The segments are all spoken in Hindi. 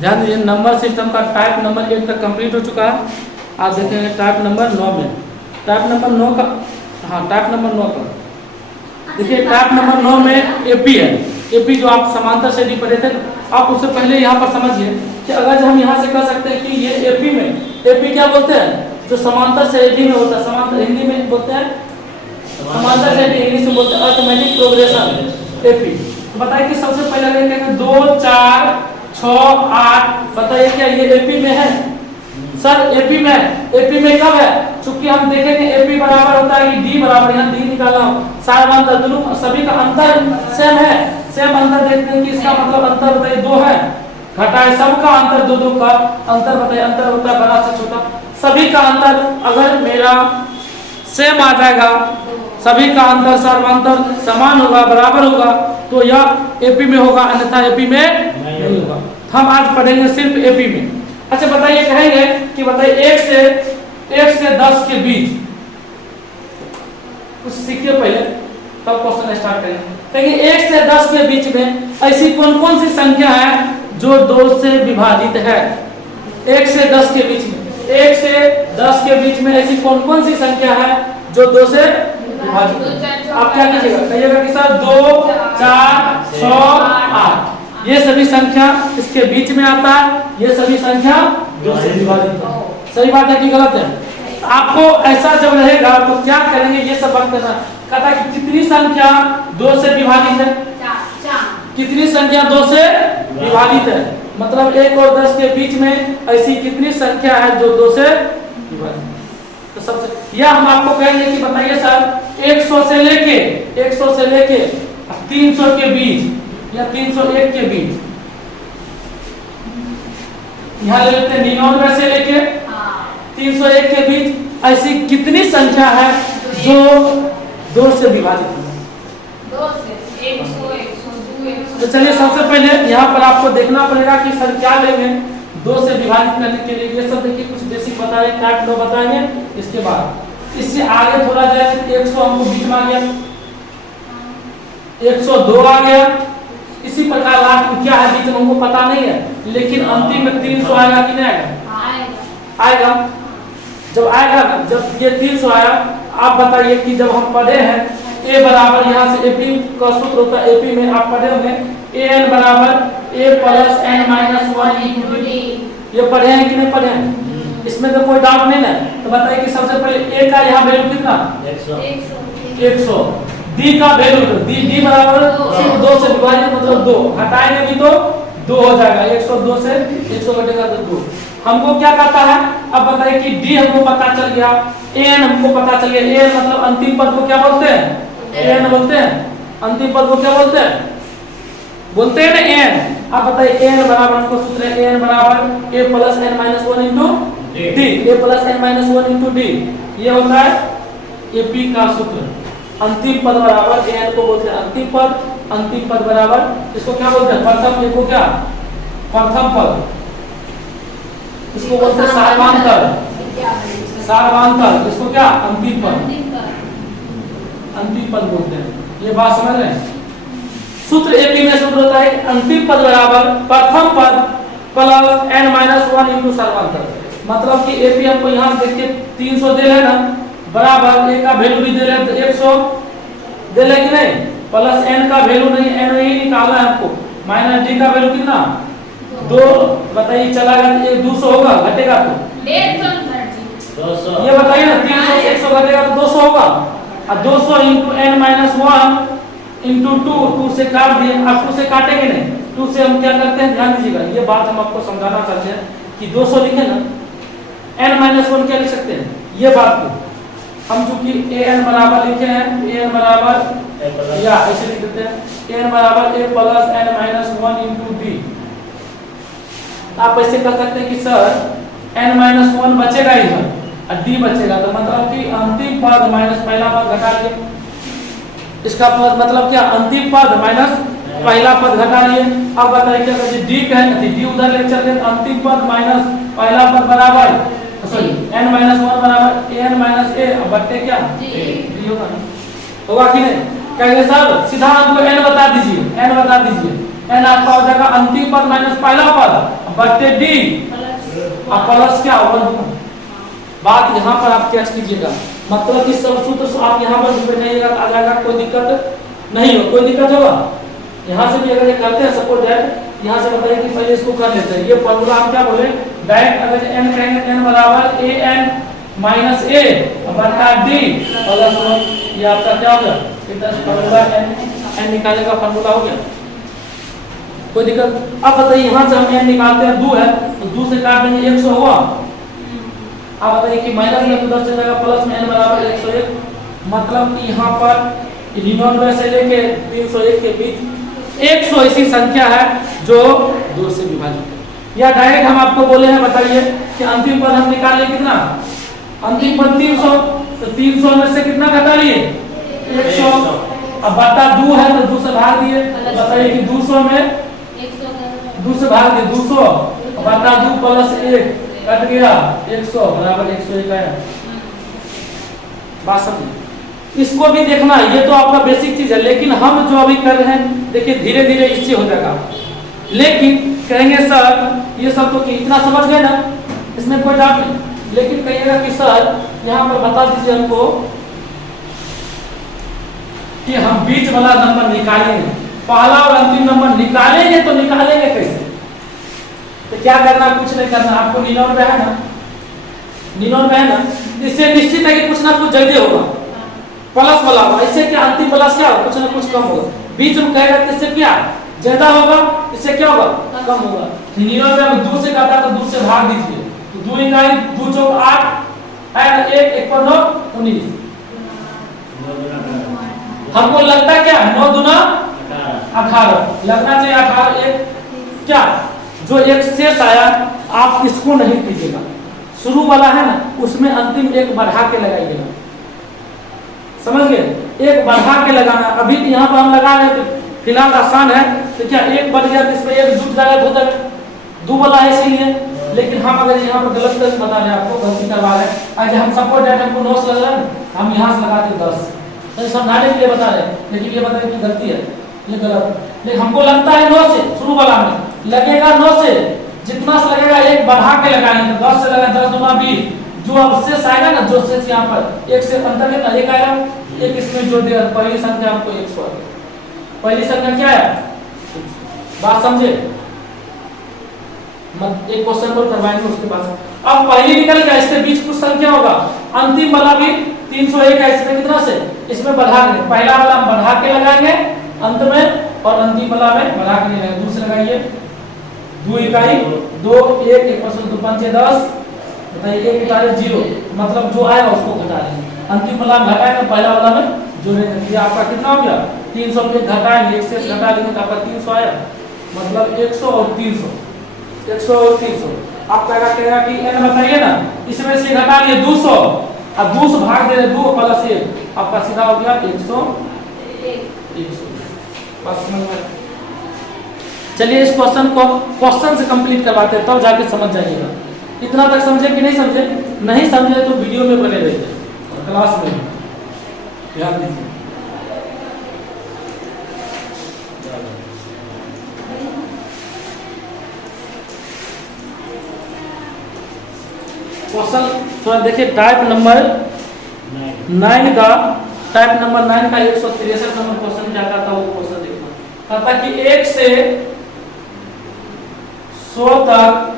ध्यान दीजिए, नंबर सिस्टम का टाइप नंबर 1 तक कंप्लीट हो चुका है। आप देखेंगे टाइप नंबर 9 में, टाइप नंबर 9 का, हाँ टाइप नंबर 9 का देखिए, टाइप नंबर 9 में एपी है। एपी जो आप समांतर श्रेणी पढ़े थे, आप उससे पहले यहाँ पर समझिए कि अगर हम यहाँ से कह सकते हैं कि ये एपी में, एपी क्या बोलते हैं, जो समांतर श्रेणी में होता है, समांतर हिंदी में बोलते हैं, समांतर श्रेणी इंग्लिश में बोलते हैं अर्थमेटिक प्रोग्रेशन, एपी। तो बताइए कि सबसे पहले कहेंगे 2 4 6 8, बताइए क्या ये एपी में है? सर एपी में, एपी में कब है? चूंकि हम देखेंगे एपी बराबर होता है कि डी बराबर, यहाँ डी निकाला हूं, सारवांतर दोनों सभी का अंतर सेम है, सेम अंतर देखते हैं कि इसका मतलब अंतर बताइए 2 है, घटाए सबका अंतर 2 2 का अंतर बताइए, अंतर होता है बड़ा से छोटा, सभी का अंतर अगर मेरा सेम आ जाएगा, सभी का अंतर सर्वांतर समान होगा, बराबर होगा, तो यह एपी में होगा, अन्यथा एपी में नहीं होगा। हम आज पढ़ेंगे सिर्फ एपी में। अच्छा बताइए, कहेंगे कि बताइए 1 से 10 के बीच कुछ सीखिए पहले, तब क्वेश्चन स्टार्ट करेंगे। कहेंगे 1 से 10 के बीच में ऐसी कौन कौन सी संख्या है जो 2 से विभाजित है? 1 से 10 के बीच में, 1 से 10 के बीच में ऐसी कौन कौन सी संख्या है जो 2 से विभाजित है? आप क्या कीजिएगा, कहिएगा कि सर 2 4 6 8, ये सभी संख्या इसके बीच में आता है, ये सभी संख्या 2 से विभाजित है। सही बात है कि गलत है? आपको ऐसा जब रहेगा तो क्या करेंगे, ये सब बात करना, कहता कि कितनी संख्या 2 से विभाजित है, कितनी संख्या 2 से विभाजित है, मतलब 1 और 10 के बीच में ऐसी कितनी संख्या है जो 2 से विभाजित है। तो सबसे यह हम आपको कहेंगे कि बताइए सर 100 से लेके 300 के बीच या 301 के बीच, यहाँ ले लेते हैं 99 से लेके 301 के बीच ऐसी कितनी संख्या है जो 2 से विभाजित है? 2 से 100 102 100। तो चलिए सबसे पहले यहाँ पर आपको देखना पड़ेगा कि सर क्या लेंगे 2 से विभाजित करने के लिए। ये सब देखिए कुछ बेसिक बता रहे, टाइप 9 बताएंगे, इसके बाद इससे आगे थोड़ा जाए 100 हमको बीच में आ गया, 102 आ गया, इसी प्रकार लास्ट में क्या है बीच में हमको पता नहीं है, लेकिन अंतिम में 300 आएगा कि नहीं आएगा? आएगा। जब आएगा, जब ये 300 आया, आप बताइए कि जब हम पढ़े हैं a बराबर, यहाँ से एपी का सूत्र होता है, एपी में आप पढ़े होंगे an बराबर a plus n minus 1 into d, ये पढ़े हैं कि नहीं पढ़े हैं? इसमें तो कोई डाउट नहीं है। तो बताइए कि सबसे पहले a का यहाँ वैल्यू कितना? 100। डी का वैल्यू, डी बराबर 2 से विभाजित मतलब 2, हटाएंगे भी तो 2 हो जाएगा, 102 से 100 घटेगा तो 2। हमको क्या कहता है, अब बताइए कि डी हमको पता चल गया, एन हमको पता चल गया, एन मतलब अंतिम पद को क्या बोलते हैं? एन बोलते हैं। अंतिम पद को क्या बोलते हैं? बोलते हैं ना एन। अब बताइए एन बराबर, हमको सूत्र है एन बराबर a plus n minus 1 into d, a plus n minus 1 into d, ये होता है एपी का सूत्र। अंतिम पद बराबर एन को बोलते हैं अंतिम पद, अंतिम पद बराबर इसको क्या बोलते हैं? प्रथम, ये को क्या? प्रथम पद, इसको बोलते हैं सारवांतर, सारवांतर, इसको क्या? अंतिम पद, अंतिम पद बोलते हैं। ये बात समझ रहे हैं? सूत्र एपी में सूत्र होता है अंतिम पद बराबर प्रथम पद प्लस n माइनस 1 इंटू सारवांतर। मतलब कि एपी हमको यहाँ देखिए 300 दे रहे ना, बराबर ए का वैल्यू भी दे रहे हैं 100 दे रहे कि नहीं, प्लस n का वैल्यू नहीं, n ही निकालना है हमको, माइनस डी का वैल्यू कितना? 2। बताइए चला गया 200 होगा, घटेगा तो 200। ये बताइए ना 300 से 100 घटेगा तो 200 होगा, और 200 इंटू n माइनस 1 इंटू 2 से काट दिए, अब 2 से काटेंगे नहीं, 2 से हम क्या करते हैं, ध्यान दीजिएगा, ये बात हम आपको समझाना चाहते हैं कि 200 लिखे ना, n माइनस 1 क्या लिख सकते हैं, ये बात को हम चूंकि an बराबर लिखे हैं, an बराबर या ऐसे लिख देते हैं n बराबर a plus n minus 1 into D. आप ऐसे कर सकते हैं कि सर n माइनस 1 बचेगा इधर और d बचेगा, तो मतलब कि अंतिम पद माइनस पहला पद घटा लिए, इसका पद मतलब क्या? अंतिम पद माइनस पहला पद घटा लिए। अब बताइए क्या करें, डी कहें, डी उधर ले चल गए, अंतिम पद माइनस पहला पद बराबर सॉरी n माइनस 1 बराबर n माइनस a, अब बट्टे क्या? d होगा, होगा कि नहीं? कहेंगे सर सीधा हमको n बता दीजिए, n बता दीजिए, n आपका हो जाएगा अंतिम पद माइनस पहला पद बट्टे d और प्लस क्या 1। बात यहाँ पर आप कैच कीजिएगा, मतलब कि सब सूत्र आप यहाँ पर बनाइएगा तो आ जाएगा, कोई दिक्कत नहीं हो। कोई दिक्कत होगा यहाँ से भी अगर ये करते हैं सपोज दैट यहाँ से बताइए कि पहले इसको कर लेते हैं। ये फॉर्मूला हम क्या बोले, डायरेक्ट अगर n कहेंगे n बराबर an माइनस a बटा d प्लस 1। ये आपका क्या हो गया, इतना फॉर्मूला n निकालने का फॉर्मूला हो गया। कोई दिक्कत। अब बताइए यहाँ से हम n निकालते हैं 2 है तो 2 से काट देंगे 100 हुआ। अब बताइए कि माइनस में 10 चल जाएगा, प्लस में n बराबर 101, मतलब कि यहाँ पर 99 से लेके 301 के बीच 100 ऐसी संख्या है जो 2 से विभाजित है। या डायरेक्ट हम आपको बोले हैं, बताइए कि अंतिम पद हम निकाल लिए कितना, अंतिम पद 300, तो 300 में से कितना घटा लिए 100। अब बटा 2 है तो 2 से भाग दिए, बताइए कि 200 में 2 से भाग दिए 200 बटा 2 प्लस 1 कट गया 100 बराबर 101 आया। बात समझिए, इसको भी देखना है, ये तो आपका बेसिक चीज है, लेकिन हम जो अभी कर रहे हैं देखिए धीरे धीरे इससे हो जाएगा। लेकिन कहेंगे सर ये सब तो कि इतना समझ गए ना, इसमें कोई डाउट नहीं, लेकिन कहिएगा कि सर यहाँ पर बता दीजिए हमको कि हम बीच वाला नंबर निकालेंगे, पहला और अंतिम नंबर निकालेंगे, तो निकालेंगे कैसे। तो क्या करना, कुछ नहीं करना, आपको 99 है ना, 99 है ना, इससे निश्चित है कि कुछ ना कुछ जल्दी होगा, प्लस वाला होगा। इससे क्या अंतिम प्लस क्या होगा, कुछ ना कुछ कम होगा। बीच में कहेगा तो इससे क्या ज्यादा होगा, इससे क्या होगा कम होगा। 99 में 2 से काटा तो 2 से भाग दीजिए, तो 2 इकाई 2 चौक 8 है, 1 पर 9 19। हमको लगता है क्या 9 दूना 18 लगना चाहिए, 18 एक क्या जो एक शेष आया आप इसको नहीं कीजिएगा, शुरू वाला है ना उसमें अंतिम एक बढ़ा के लगाइएगा, समझ गए, एक बढ़ा के लगाना। अभी यहाँ पर हम लगा रहे हैं फिलहाल आसान है, तो क्या एक बढ़ गया तो इसमें एक जुट जाएगा, हो जाएगा 2 वाला है इसीलिए। लेकिन हम अगर यहाँ पर गलत गलत बता रहे हैं, आपको गलती करवा रहे हैं, आज हम सपोर्ट डेट हमको 9 से लग रहा है, हम यहाँ से लगा दें 10, तो समझाने के लिए बता रहे हैं, लेकिन ये बता रहे कि गलती है, ये गलत। लेकिन हमको लगता है 9 से, शुरू वाला में लगेगा 9 से, जितना से लगेगा एक बढ़ा के लगाएंगे, तो 10 से लगा 10 दूना 20, जो अवशेष आएगा ना, जो शेष यहाँ पर एक से अंतर है ना, एक आएगा, एक इसमें जोड़ दिया, पहली संख्या हमको 100 आ गई। पहली संख्या क्या है, बात समझे, एक क्वेश्चन को करवाएंगे उसके बाद। अब पहली निकल गया, इसके बीच कुछ संख्या होगा, अंतिम वाला भी 301 है, इसमें कितना से, इसमें बढ़ा के, पहला वाला हम बढ़ा के लगाएंगे अंत में, और अंतिम वाला में बढ़ा के लगाएंगे। दूसरे लगाइए 2 इकाई 2 1 1 परसेंट 2 5 10, बताइए 1 घटा 0, मतलब जो आएगा उसको घटा देंगे, अंतिम वाला में घटाएंगे, पहला वाला में जोड़ेंगे। ये आपका कितना हो गया 300 पे घटाएंगे, एक से घटा लेंगे तो आपका 300 आया, मतलब 100 और 300, 100 और 300। आप कहेगा कि n बताइए ना, इसमें से घटा लिए 200 और 2 से भाग दे 2 प्लस 1, आपका सीधा हो गया 100। बस समझ में। चलिए इस क्वेश्चन से कंप्लीट करवाते हैं, तब जाके समझ जाइएगा। इतना तक समझे कि नहीं समझे, नहीं समझे तो वीडियो में बने रहिए और क्लास में ध्यान दीजिए। क्वेश्चन थोड़ा देखिए, टाइप नंबर 9 का, टाइप नंबर 9 का 163 नंबर क्वेश्चन क्या कहता है, वो क्वेश्चन देखना। कहता कि 1 से 100 तक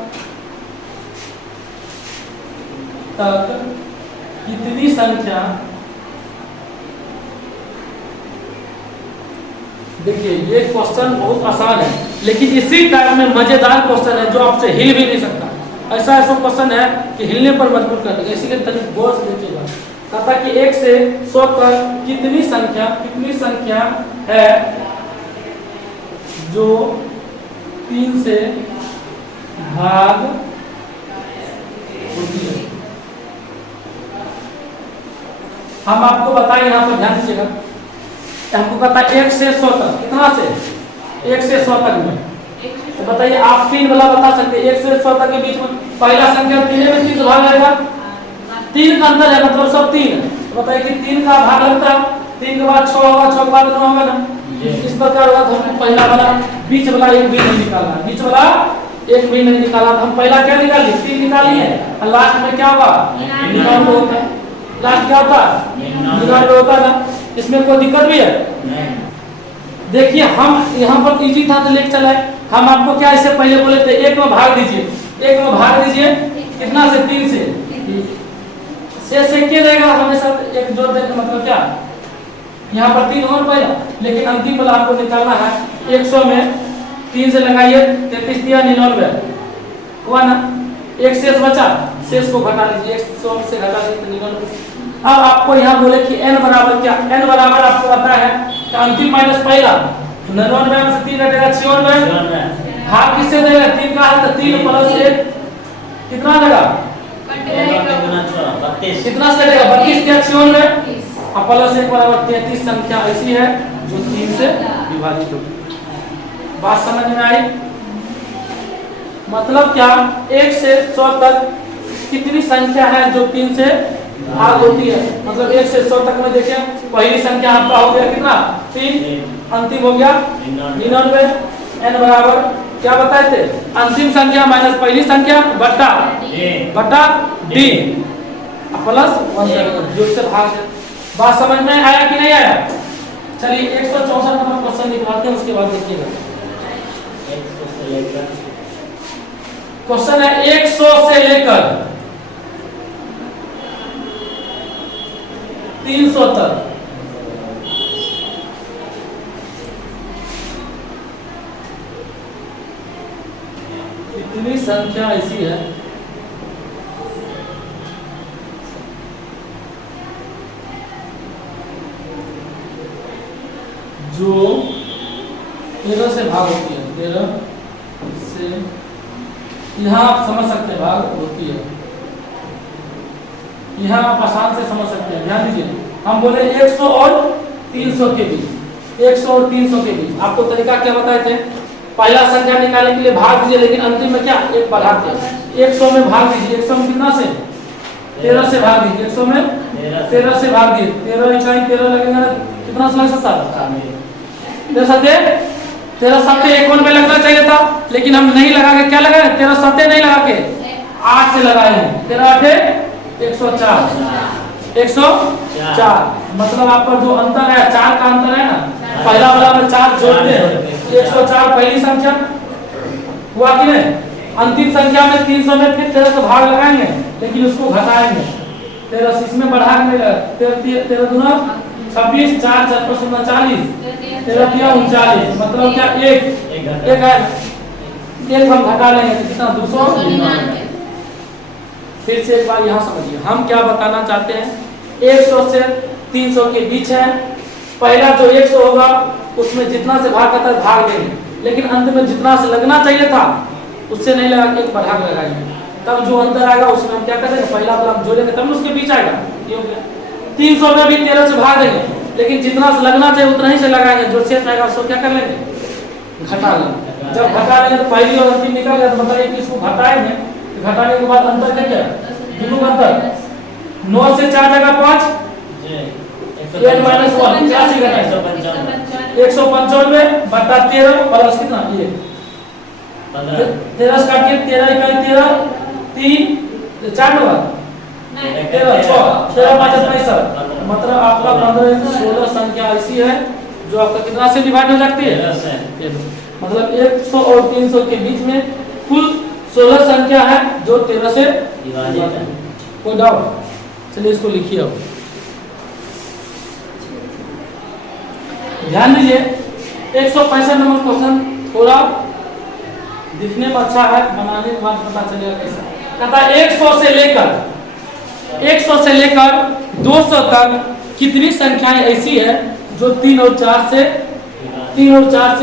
कितनी संख्या, देखिए ये क्वेश्चन बहुत आसान है, लेकिन इसी टाइप में मजेदार क्वेश्चन है जो आपसे हिल भी नहीं सकता। ऐसा क्वेश्चन है कि हिलने पर मजबूर कर देगा, इसीलिए तनिक गौर से देखिएगा। कहता कि 1 से 100 तक कितनी संख्या है जो 3 से भाग होती है। हम आपको बताएं, यहाँ पर ध्यान दीजिएगा, हमको कहता है 1 से 100 तक, कितना से 1 से 100 तक में, तो बताइए आप 3 वाला बता सकते हैं। 1 से 100 तक के बीच में पहला संख्या 3 में 3 से भाग जाएगा, 3 का अंदर है मतलब सब 3 है, तो बताइए कि 3 का भाग लगता है, 3 के बाद 6 होगा, 6 के बाद 9 होगा ना, इस प्रकार हुआ तो हमको पहला वाला बीच वाला एक भी नहीं निकाला, बीच वाला एक भी नहीं निकाला, तो हम पहला क्या निकाली 3 निकाली है, और लास्ट में क्या होगा 99 होता है। लास्ट क्या होता है 99 होता है ना, इसमें कोई दिक्कत भी है नहीं। देखिए हम यहाँ पर इजी था तो लेके चला है, हम आपको क्या इससे पहले बोले थे 1 में भाग दीजिए, 1 में भाग दीजिए कितना से 3 से क्या रहेगा हमेशा एक जोड़ देने का मतलब क्या, यहाँ पर 3 और पहला, लेकिन अंतिम वाला आपको निकालना है 100 में 3 से लगाइए 33 दिया 99 हुआ ना, एक शेष बचा, शेष को घटा लीजिए 100 से घटा लीजिए 99। अब आपको यहाँ बोले कि n बराबर क्या, n बराबर आपको पता है कि अंतिम माइनस पहला 99 में से 3 घटेगा 96, भाग किससे देगा 3 का है तो 3 प्लस 1 कितना देगा कितना से देगा 32 क्या 96 और प्लस 1 बराबर 33 संख्या ऐसी है जो 3 से विभाजित होगी। बात समझ में आई? मतलब क्या 1 से 100 तक कितनी संख्या है जो 3 से भाग होती है, मतलब 1 से 100 तक में देखें पहली संख्या आपका हो गया कितना 3, अंतिम हो गया 99, n बराबर क्या बताए थे अंतिम संख्या माइनस पहली संख्या बट्टा d प्लस 1 जो से भाग है। बात समझ में आया कि नहीं आया? चलिए 164 नंबर क्वेश्चन निकालते हैं, उसके बाद देखिएगा। क्वेश्चन है 100 से लेकर 300 तक कितनी संख्या ऐसी है जो 13 से भाग होती है, 13 से यहाँ आप समझ सकते हैं भाग होती है, यहाँ आप आसान से समझ सकते हैं। ध्यान दीजिए हम बोले 100 और 300 के बीच, 100 और 300 के बीच आपको तरीका क्या बताए थे, पहला संख्या निकालने के लिए भाग दीजिए, लेकिन अंतिम में क्या एक बढ़ा के 100 में भाग दीजिए, 100 में कितना से 13 से भाग दीजिए, 100 में 13 से भाग दीजिए, 13 इकाई 13 लगेगा कितना लग सकता है 13 सत्ते 1 में लगना चाहिए था, लेकिन हम नहीं लगा के क्या लगाए 13 सत्ते नहीं लगा के 8 से लगाए हैं, 13 8 104 104, मतलब आपका जो अंतर है 4 का अंतर है ना, पहला वाला में 4 जोड़ते हैं 104 पहली संख्या हुआ कि नहीं, अंतिम संख्या में 300 में फिर 13 से भाग लगाएंगे, लेकिन उसको घटाएंगे 13 इसमें बढ़ा के 13 दूना 26 4 4 पर 39 13 दिया 39, मतलब क्या एक है एक हम घटा लेंगे कितना 299। फिर से एक बार यहाँ समझिए हम क्या बताना चाहते हैं, 100 से 300 के बीच है, पहला जो 100 होगा उसमें जितना से भाग करता है भाग देंगे, लेकिन अंत में जितना से लगना चाहिए था उससे नहीं लगा के एक बढ़ा के लगाएंगे, तब जो अंतर आएगा उसमें हम क्या करेंगे पहला वाला हम जोड़ेंगे तब उसके बीच आएगा, ये हो गया। 300 में भी 13 से भाग देंगे, लेकिन जितना से लगना चाहिए उतना ही से लगाएंगे, जो शेष आएगा उसको क्या कर लेंगे घटा लेंगे। जब घटा लेंगे तो पहली और अंतिम निकल गया, तो बताइए कि इसको घटाएंगे, घटाने के बाद अंतर क्या क्या दोनों अंतर 9 से 4 जगह 5 1 माइनस 1 क्या से घटाएंगे 195 बटा 13 प्लस कितना ये 13 काट के 13 इकाई 13 3 4 नंबर 13 6 13 5 65, मतलब आपका 15 16 संख्या ऐसी है जो आपका कितना से डिवाइड हो जाती है, मतलब 100 और 300 के बीच में कुल 16 संख्या है जो 13 से विभाजित है। कोई डाउट? चलिए इसको लिखिए अब ध्यान दीजिए 165 नंबर क्वेश्चन थोड़ा दिखने में अच्छा है, बनाने के बाद पता चलेगा कैसा। कहता है 100 से लेकर 200 तक कितनी संख्याएं ऐसी है जो 3 और 4 से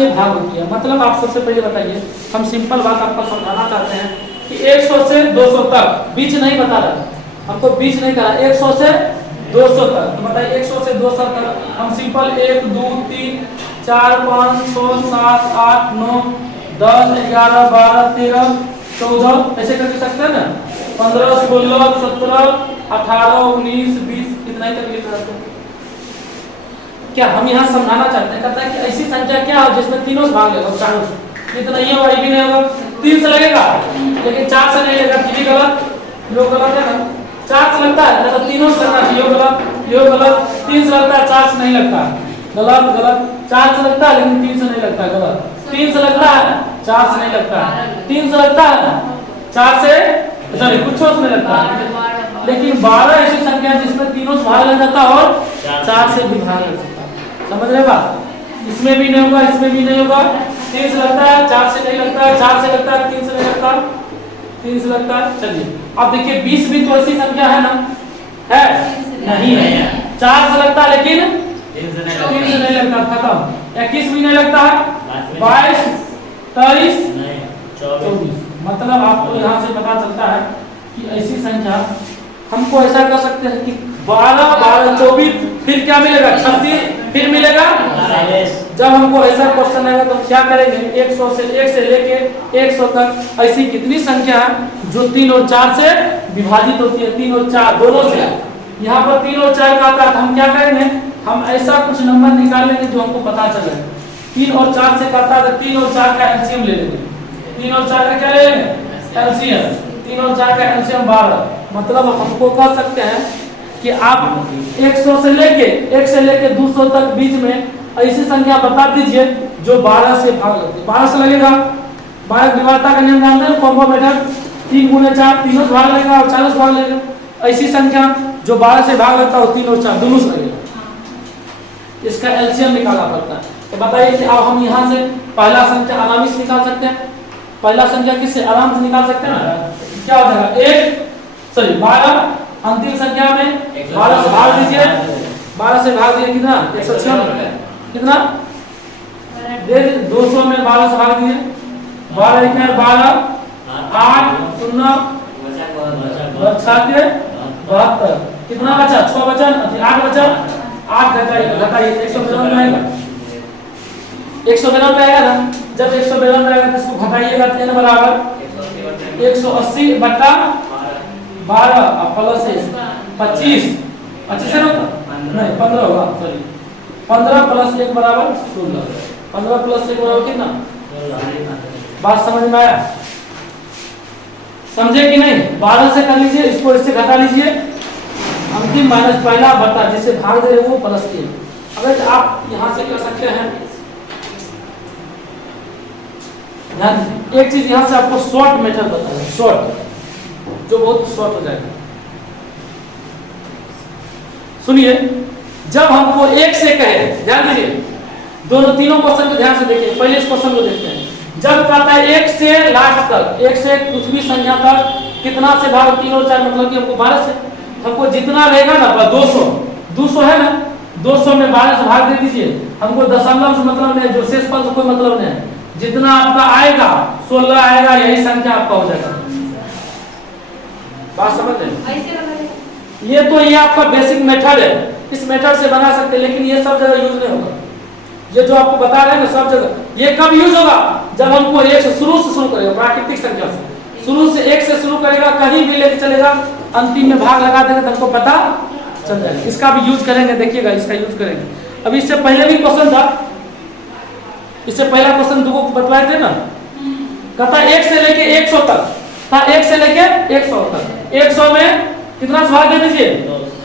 भाग होती है। मतलब आप सबसे पहले बताइए, हम सिंपल बात आपको समझाना चाहते हैं कि 100 से 200 तक, बीच नहीं बता रहा, हमको बीच नहीं कहा, 100 से 200 तक। तो बताइए 100 से 200 तक हम सिंपल 1 2 3 4 5 6 7 8 9 10 11 12 13 14 ऐसे कर सकते हैं ना, 15 16 17 18 19 20 कितना ही तक लिख सकते हैं। क्या हम यहाँ समझाना चाहते हैं, कहता है कि ऐसी संख्या क्या हो जिसमें तीनों से भाग लेगा, चारों से, इतना ये होगा, ये भी नहीं होगा, 3 से लगेगा लेकिन 4 से नहीं लगेगा, ये गलत, यो गलत है ना, 4 से लगता है मतलब तीनों से लगना चाहिए, यो गलत, 3 से लगता है 4 से नहीं लगता, गलत, 4 से लगता है लेकिन 3 से नहीं लगता, गलत, 3 से लगता है 4 से नहीं लगता, 3 से लगता है 4 से सॉरी कुछ उसमें लगता है, लेकिन 12 ऐसी संख्या है जिसमें तीनों से भाग लग जाता है और 4 से भी भाग लग सकता है, समझ रहे बात, इसमें भी नहीं होगा, इसमें भी नहीं होगा, 3 से लगता है 4 से नहीं लगता है, 4 से लगता है 3 से नहीं लगता, 3 से लगता है। चलिए अब देखिए 20 भी तो ऐसी संख्या है ना, है नहीं है, 4 से लगता है लेकिन 3 से नहीं लगता, खत्म, 21 भी नहीं लगता है, 22, 23, 24, मतलब आपको यहाँ से पता चलता है कि ऐसी संख्या हमको ऐसा कर सकते हैं कि 12, 12, 24, फिर क्या मिलेगा 36, फिर मिलेगा, जब हमको ऐसा क्वेश्चन आएगा तो क्या करेंगे, 100 से 1 से लेके 100 तक ऐसी कितनी संख्या है जो 3 और 4 से विभाजित होती है, 3 और 4 दोनों से, यहाँ पर 3 और 4 का आता है, हम क्या करेंगे, हम ऐसा कुछ नंबर निकालेंगे जो हमको पता चले, 3 और 4 से करता है, 3 और 4 का एलसीएम ले लेंगे, 3 और 4 का क्या ले लेंगे एलसीएम, 3 और 4 का एलसीएम 12, मतलब हमको कह सकते हैं कि आप 100 से लेके 200 तक बीच में ऐसी संख्या बता दीजिए जो 12 से भाग लगती है, 12 से लगेगा, 12 विभाज्यता का नियम जानते हैं, कॉम्बो मेथड, 3 गुणे 4 तीनों से भाग लगेगा और 4 से भाग लगेगा, ऐसी संख्या जो 12 से भाग लगता है वो 3 और 4 दोनों से लगेगा, इसका एलसीएम निकालना पड़ता है। तो बताइए कि अब हम यहाँ से पहला संख्या आराम से निकाल सकते हैं, पहला संख्या किससे आराम से निकाल सकते हैं ना, क्या हो जाएगा 12, अंतिम संख्या में 12 से भाग दीजिए, 12 से भाग दिए कितना 106, कितना दे 200 में 12 से भाग दीजिए, 12 1 है 12, 8 0 72, कितना बचा 6 बचा 8 बचा, 8 घटाइए 192 आएगा, 192 आएगा ना, जब 192 आएगा तो इसको घटाइएगा तो n बराबर 180 बटा 12 और प्लस 25 है ना, नहीं 15 होगा, सॉरी 15 प्लस 1 बराबर 16, 15 प्लस 1 बराबर कितना, बात समझ में आया, समझे कि नहीं, 12 से कर लीजिए, इसको इससे घटा लीजिए, अंतिम माइनस पहला बटा जिसे भाग दे रहे वो प्लस 1, अगर आप यहां से कर सकते हैं, एक चीज यहां से आपको शॉर्ट मेथड बताया, शॉर्ट जो बहुत शॉर्ट हो जाएगा, सुनिए, जब हमको 1 से कहे, ध्यान दीजिए, तीनों क्वेश्चन को ध्यान से देखिए, पहले इस क्वेश्चन को देखते हैं, जब कहता है 1 से लास्ट तक, 1 से कुछ भी संख्या तक कितना से भाग 3 और 4, मतलब कि हमको 12 से, हमको जितना रहेगा ना 200 है ना, 200 में 12 से भाग दे दीजिए, हमको दशमलव से मतलब नहीं, जो शेष पद से कोई मतलब नहीं है, जितना आपका आएगा 16 आएगा, यही संख्या आपका हो जाएगा, बात समझ रहे, ये आपका बेसिक मेथड है, इस मेथड से बना सकते हैं, लेकिन ये सब जगह यूज नहीं होगा, ये जो आपको बता रहे हैं ना सब जगह, ये कब यूज होगा, जब हमको 1 से शुरू करेगा, प्राकृतिक संख्या से शुरू से 1 से शुरू करेगा, कहीं भी लेके चलेगा, अंतिम में भाग लगा देगा तो हमको पता चल जाएगा, इसका भी यूज करेंगे, देखिएगा इसका यूज करेंगे। अभी इससे पहले भी क्वेश्चन था, इससे पहला क्वेश्चन दो बतलाए थे ना, कहता 1 से लेके 100 तक था, 1 से लेके 100 तक, 100 में कितना से भाग दे दीजिए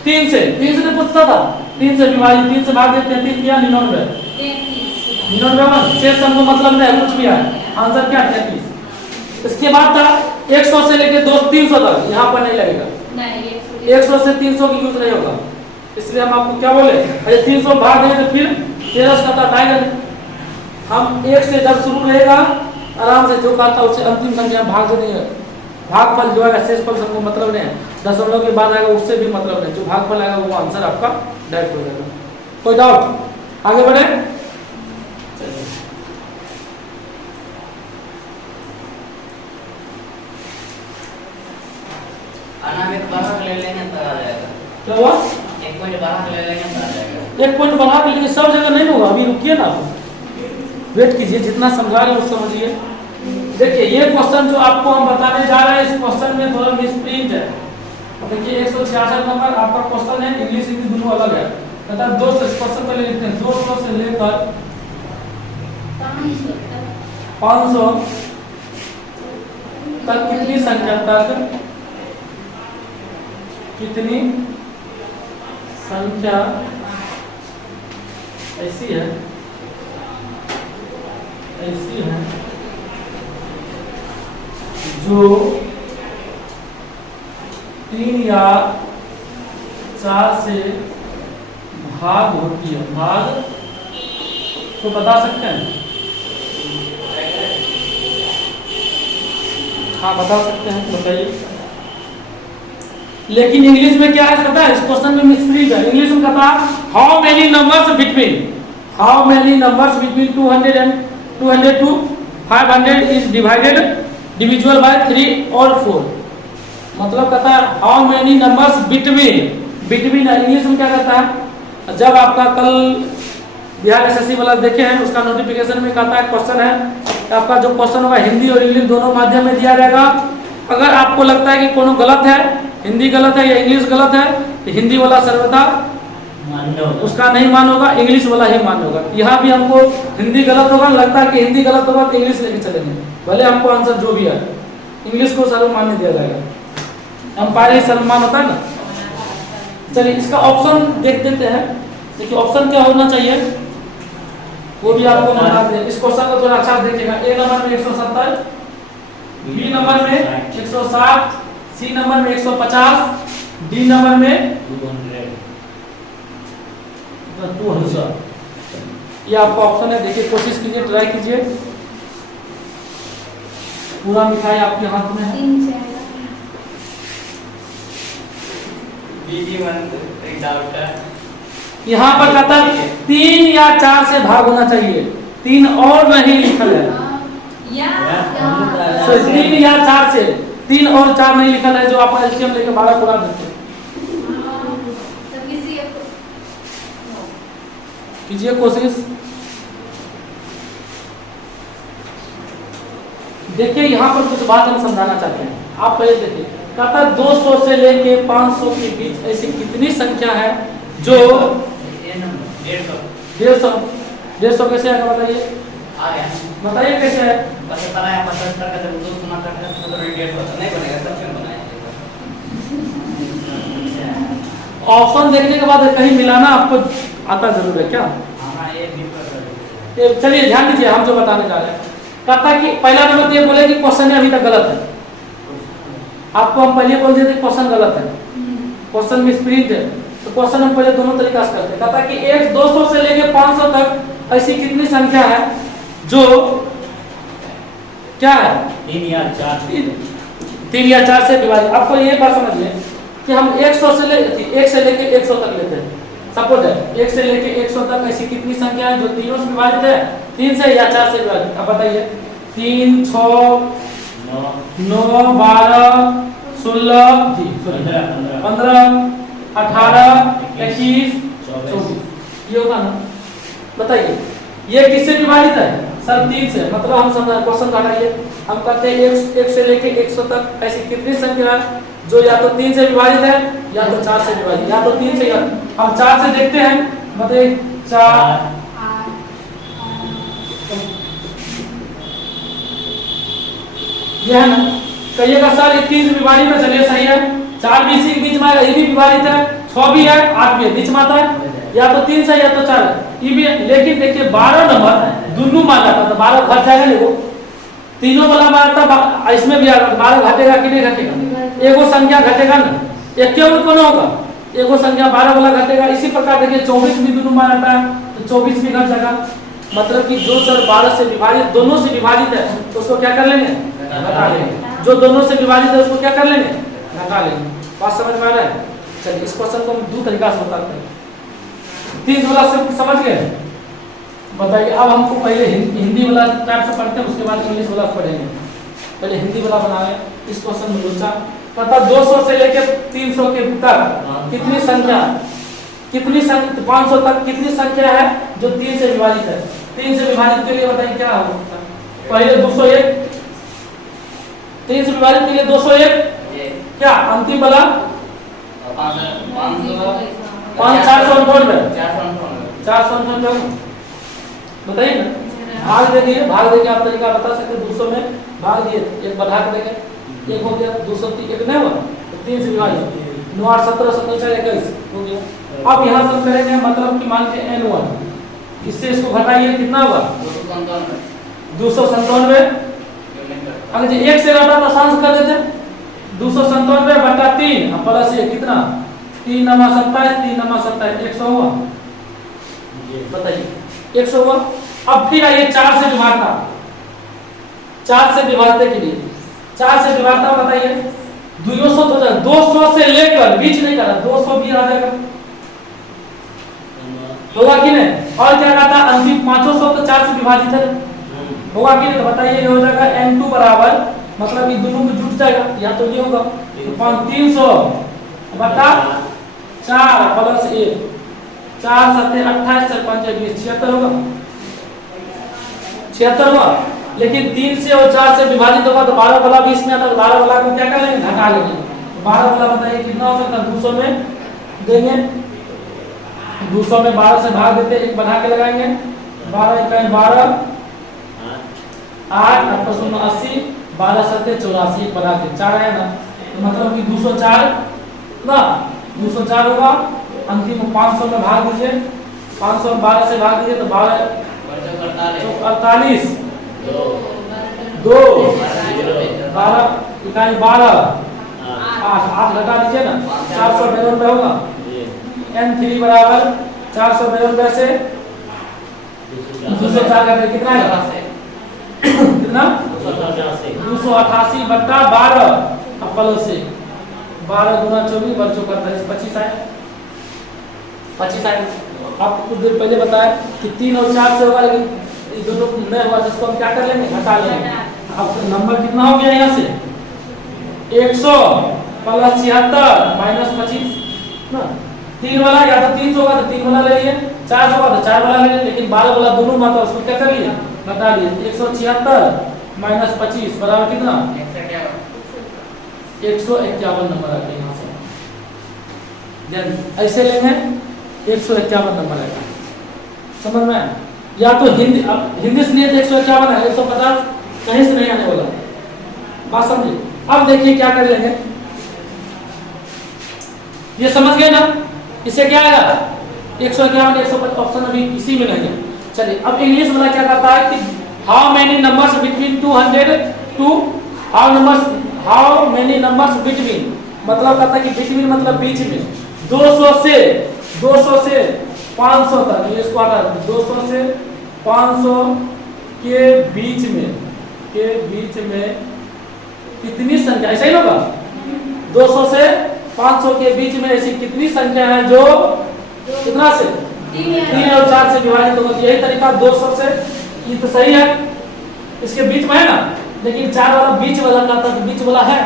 3 से तो पूछता था, 3 से विभाजित, 3 से भाग दे 33 किया 99, 99 शेष हमको मतलब नहीं कुछ भी है, आंसर क्या 33। इसके बाद था 100 से लेके 300 तक, यहाँ पर नहीं लगेगा, 100 से 300 की यूज नहीं होगा, इसलिए हम आपको क्या बोले, अरे 300 भाग दें तो फिर 13 का आएगा, हम 1 से जब शुरू रहेगा आराम से जो कहता है उससे अंतिम संख्या भाग दे देंगे, भागफल जो है शेष फल हमको मतलब नहीं है, दशमलव के बाद आएगा उससे भी मतलब नहीं, जो भागफल आएगा वो आंसर आपका डायरेक्ट हो जाएगा। कोई डाउट, आगे बढ़े, ले लेंगे तो आ जाएगा, क्या हुआ 1 पॉइंट बढ़ा के ले लेंगे तो आ जाएगा, 1 पॉइंट बढ़ा के लेंगे, सब जगह नहीं होगा, अभी रुकिए ना, वेट कीजिए, जितना समझा रहे हैं उसको समझिए। देखिए ये क्वेश्चन जो आपको हम बताने जा रहे हैं, इस क्वेश्चन में थोड़ा मिसप्रिंट है, देखिए 166 नंबर आपका क्वेश्चन है, इंग्लिश हिंदी दोनों अलग है, कहता है 200 क्वेश्चन पहले लिखते हैं 200 से लेकर 500 तक कितनी संख्या तक कितनी संख्या ऐसी है जो 3 या 4 से भाग होती है। भाग तो बता सकते हैं? हाँ बता सकते हैं, बताइए। लेकिन इंग्लिश में क्या है पता है? इस क्वेश्चन में मिसप्रिंट है। इंग्लिश में कहता है how many numbers between 200 and 200 to 500 is divided divisible by 3 और 4। मतलब कहता है how many numbers between English में क्या कहता है? जब आपका कल बिहार एसएससी वाला देखे हैं उसका नोटिफिकेशन में कहता है क्वेश्चन है, आपका जो क्वेश्चन होगा हिंदी और इंग्लिश दोनों माध्यम में दिया जाएगा। अगर आपको लगता है कि कोनो गलत है, हिंदी गलत है या इंग्लिश गलत है, तो हिंदी वाला सर्वथा उसका नहीं मान होगा, इंग्लिश वाला ही मान होगा। यहाँ भी हमको हिंदी गलत होगा, लगता है कि हिंदी गलत होगा तो इंग्लिश लेके चलेंगे, भले हमको आंसर जो भी है इंग्लिश को सर्वमान्य दिया जाएगा। अंपायर ही सर्वमान होता है ना। चलिए इसका ऑप्शन देख देते हैं। देखिए ऑप्शन क्या होना चाहिए वो भी आपको बता दें। इस क्वेश्चन को थोड़ा अच्छा देखिएगा। ए नंबर में 170, बी नंबर में 160, सी नंबर में 150, डी नंबर में 200। ये आपका ऑप्शन है। देखिए कोशिश कीजिए, ट्राई कीजिए। पूरा मिठाई आपके हाथ में है। यहाँ पर कहता है 3 या 4 से भाग होना चाहिए, 3 और नहीं लिखल है। 3 या 4 से, 3 और 4 नहीं लिखल है, जो आप एलसीएम लेके 12 पूरा देते हैं। कीजिए कोशिश। देखिए यहाँ पर कुछ बात हम समझाना चाहते हैं। आप पहले देखिए, कहता 200 से लेके 500 के बीच ऐसी कितनी संख्या है जो 150 कैसे आएगा बताइए? बताइए कैसे है? 75 या 75 का जब 2 गुना करते हैं तो 150 नहीं बनेगा, तब क्यों बनाएंगे? ऑप्शन देखने के बाद कहीं मिलाना आपको आता जरूर है क्या? चलिए ध्यान दीजिए, हम जो बताने जा रहे हैं। कहता कि पहला नंबर ये बोले कि क्वेश्चन अभी तक गलत है। आपको हम पहले बोल देते क्वेश्चन गलत है, क्वेश्चन मिसप्रिंट है, तो क्वेश्चन हम पहले दोनों तरीका से करते हैं। कहता कि 200 से लेके 500 तक ऐसी कितनी संख्या है जो क्या है? 3 या 4 से विभाजित। आपको ये बात समझिए कि हम 1 से लेके 100 तक लेते हैं। सपोज है 1 से लेके 100 तक ऐसी कितनी संख्या है जो तीनों से विभाजित है? 3 से या 4 से विभाजित? अब बताइए। 3, 6, 9, 12, 16, 15, 18, 21, 24, ये होगा ना? बताइए ये किससे विभाजित है? सर 3 से। मतलब हम समझ क्वेश्चन हटाइए, हम कहते हैं 1 से लेके 100 तक ऐसी कितनी संख्या है जो या तो 3 से विभाजित है या तो 4 से विभाजित, या तो 3 से, या हम 4 से देखते हैं। मतलब 4 ये है ना। कहिएगा सर ये 3 से विभाजित है, चलिए सही है। 4 भी इसी के बीच में आएगा, ये भी विभाजित है। 6 भी है, 8 भी है, बीच में आता है। या तो 3 से या तो 4 ये भी है। लेकिन देखिए 12 नंबर दोनों मान जाता है, 12 घट जाएगा नहीं, वो तीनों वाला मारता इसमें भी आएगा। 12 घटेगा कि नहीं घटेगा? एगो संख्या घटेगा ना, एक क्यों कौन होगा? एगो संख्या 12 वाला घटेगा। इसी प्रकार देखिए 24 भी दोनों मान आता है तो 24 भी घट जाएगा। मतलब कि जो सर 12 से विभाजित, दोनों से विभाजित है तो उसको क्या कर लेंगे? घटा लेंगे। जो दोनों से विभाजित है उसको क्या कर लेंगे? घटा लेंगे। बात समझ में आ रहा है? चलिए इस क्वेश्चन को हम 2 तरीका से बताते हैं। 30 वाला सब समझ गए? बताइए। अब हमको पहले हिंदी वाला टाइप से पढ़ते हैं, उसके बाद इंग्लिश वाला पढ़ेंगे। पहले हिंदी वाला बनाए। इस क्वेश्चन में पूछा पता 200 से लेकर 300 के तक कितनी संख्या, 500 तक कितनी संख्या है जो 3 से विभाजित है? 3 से विभाजित के लिए बताइए क्या होगा? पहले 201, 3 से विभाजित के लिए 201 क्या अंतिम वाला 498 498 498 बताइए ना। भाग दे दिए, भाग देके आप तरीका बता सकते हैं। 200 में भाग दिए, एक बढ़ा के देंगे, एक हो गया 203, एक नहीं हुआ तो 3 से विभाजित 9 8 17 17 4 21 हो गया। अब यहाँ से करेंगे मतलब कि मान लीजिए n1, इससे इसको घटाइए कितना होगा 297। अगर जी 1 से घटा तो आसान से कर देते, 297 बटा 3 और प्लस ये कितना 3 नमा 27, 3 नमा 27, 100 हुआ। बताइए 100 हुआ। अब फिर आइए 4 से विभागता, 4 से विभागते के लिए 4 से विभागता बताइए 200 हो जाएगा, 200 से लेकर बीच नहीं करा 200 भी आ जाएगा, होगा कि नहीं। और क्या कहता है अंतिम 500 तो 4 से विभाजित है, होगा कि नहीं। तो बताइए ये हो जाएगा n2 बराबर मतलब ये दोनों में जुट जाएगा, या तो ये होगा 300 बटा 4 प्लस 1, 4 7 28 4 5 20 76 होगा, 76 हुआ। लेकिन 3 से और 4 से विभाजित होगा तो 12 वाला भी इसमें आता है, 12 वाला को क्या कर लेंगे घटा लेंगे। तो 12 वाला बताइए कितना हो सकता है 200 में देंगे, 200 में 12 से भाग देते, एक बढ़ा के लगाएंगे 12 इकाई 12 8 8 80 12 7 84 एक बढ़ा के 4 आया ना, तो मतलब कि 204 ना 204 होगा। अंतिम 500 में भाग दीजिए, 500 12 से भाग दीजिए तो 12 48 2 12 इकाई 12 8 घटा दीजिए ना 492 होगा। n3 बराबर 492 से 204 का कितना है कितना 288 बट्टा 12 अब प्लस से 12 गुना 24 बच्चों का 25 आए 25 आए। आपको कुछ देर पहले बताया कि 3 और 4 से होगा, लेकिन ये दोनों नहीं हुआ जिसको हम क्या कर लेंगे घटा लेंगे। अब नंबर कितना हो गया यहाँ से 100 प्लस 76 माइनस 25 ना, 3 वाला या तो 300 होगा तो 3 वाला ले लिए, 4 होगा तो 4 वाला ले लिए, लेकिन 12 वाला दोनों मात्रा उसको क्या कर लिया घटा लिए। 176 माइनस 25 बराबर कितना 151 नंबर आ गया यहाँ से। ऐसे लेंगे 151 नंबर आएगा, समझ में। या तो हिंदी, अब हिंदी से नहीं 151 है, 150 कहीं से नहीं आने वाला, बात समझिए। अब देखिए क्या कर लेंगे, ये समझ गए ना, इसे क्या आएगा 151 150 ऑप्शन अभी इसी में नहीं है। चलिए अब इंग्लिश वाला क्या करता है कि how many numbers between 200 to how many numbers between, मतलब कहता है कि बिटवीन मतलब बीच में 200 से 500 तक, ये इसको हटा 200 से 500 के बीच में कितनी संख्या, ऐसा ही होगा 200 से 500 के बीच में ऐसी कितनी संख्या है जो कितना से 3 और 4 से विभाजित होगा। यही तरीका 200 से, ये तो सही है इसके बीच में है ना, लेकिन 4 वाला बीच वाला का तो बीच वाला है,